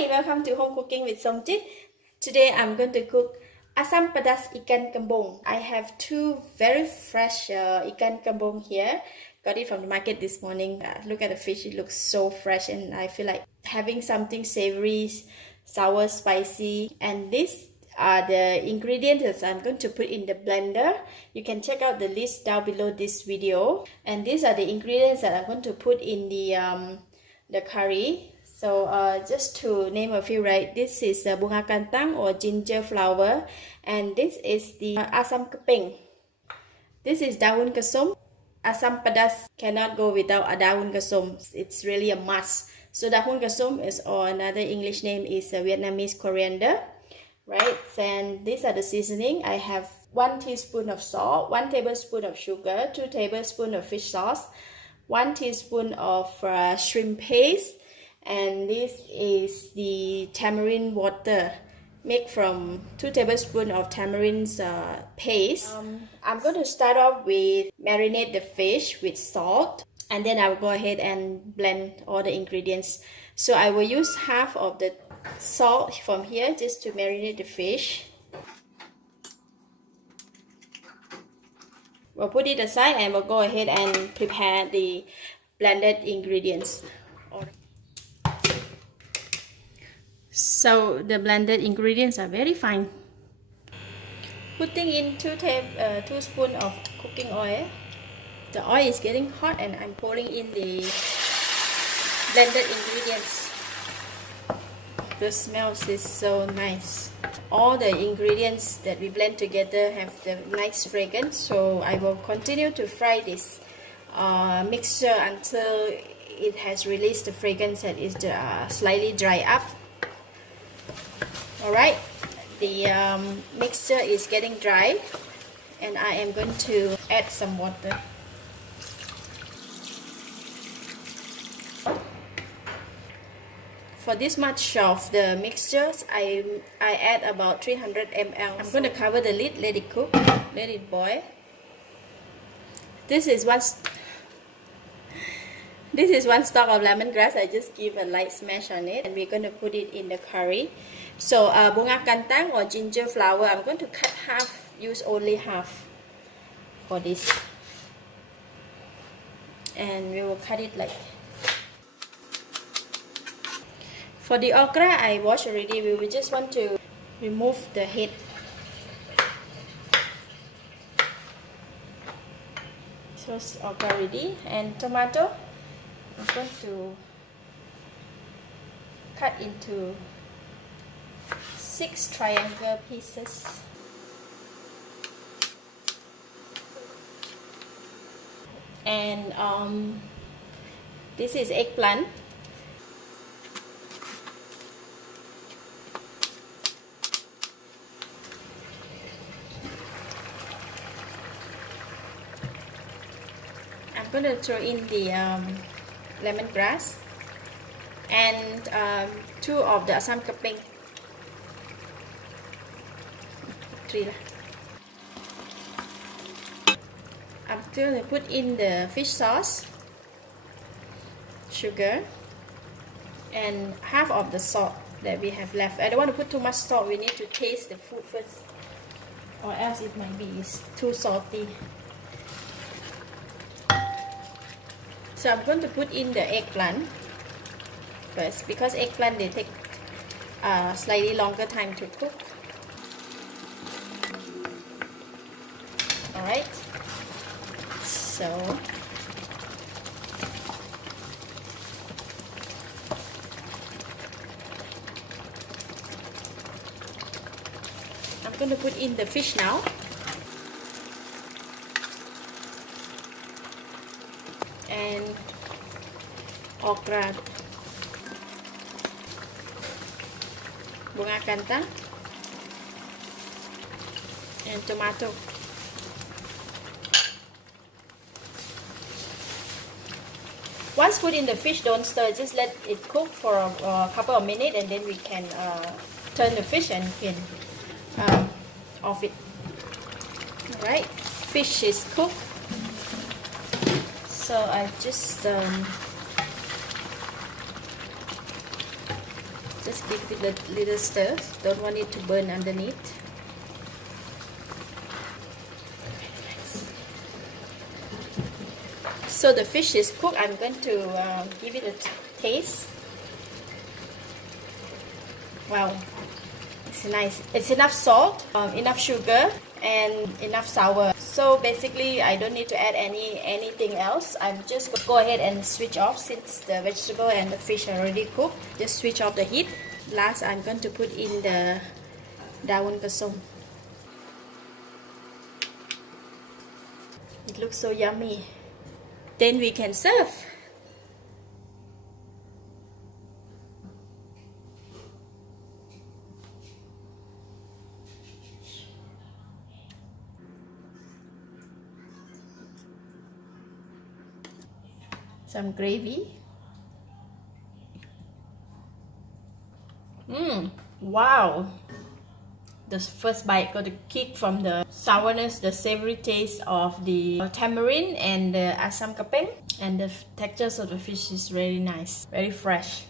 Hi, welcome to Home Cooking with Somjit. Today I'm going to cook Asam Pedas Ikan Kembung. I have two very fresh ikan kembung here. Got it from the market this morning. Look at the fish, it looks so fresh and I feel like having something savory, sour, spicy. And these are the ingredients I'm going to put in the blender. You can check out the list down below this video. And these are the ingredients that I'm going to put in the curry. So just to name a few, right? This is bunga kantang or ginger flower, and this is the asam keping. This is daun kesum. Asam pedas cannot go without a daun kesum. It's really a must. So daun kesum is, or another English name is Vietnamese coriander, right? And these are the seasoning. I have 1 teaspoon of salt, 1 tablespoon of sugar, 2 tablespoons of fish sauce, 1 teaspoon of shrimp paste. And this is the tamarind water made from 2 tablespoons of tamarind paste. I'm going to start off with marinate the fish with salt, and then I will go ahead and blend all the ingredients. So I will use half of the salt from here just to marinate the fish. We'll put it aside and we'll go ahead and prepare the blended ingredients. So the blended ingredients are very fine. Putting in 2 spoons of cooking oil. The oil is getting hot and I'm pouring in the blended ingredients. The smells is so nice. All the ingredients that we blend together have the nice fragrance. So I will continue to fry this mixture until it has released the fragrance and is slightly dry up. Alright, the mixture is getting dry and I am going to add some water. For this much of the mixtures, I add about 300 ml. I'm going to cover the lid, let it cook, let it boil. This is one stalk of lemongrass. I just give a light smash on it and we're going to put it in the curry. So bunga kantang or ginger flower, I'm going to cut half, use only half for this. And we will cut it like. For the okra, I washed already. We will just want to remove the head. So okra ready. And tomato, I'm going to cut into 6 triangle pieces. And this is eggplant. I'm going to throw in the lemongrass and 2 of the asam keping. 3 lah. I'm going to put in the fish sauce, sugar, and half of the salt that we have left. I don't want to put too much salt. We need to taste the food first, or else it might be too salty. So I'm going to put in the eggplant first because eggplant they take slightly longer time to cook. Alright, so I'm going to put in the fish now. And okra, bunga kantang, and tomato. Once put in the fish, don't stir, just let it cook for a couple of minutes and then we can turn the fish and can off it. Alright, fish is cooked. So I just Just give it a little stir. Don't want it to burn underneath. So the fish is cooked. I'm going to give it a taste. Wow, it's nice. It's enough salt, enough sugar, and enough sour. So basically, I don't need to add anything else. I'm just going to go ahead and switch off since the vegetable and the fish are already cooked. Just switch off the heat. Last, I'm going to put in the daun kasum. It looks so yummy. Then we can serve. Some gravy. Wow. The first bite got a kick from the sourness, the savory taste of the tamarind and the asam keping, and the texture of the fish is really nice, very fresh.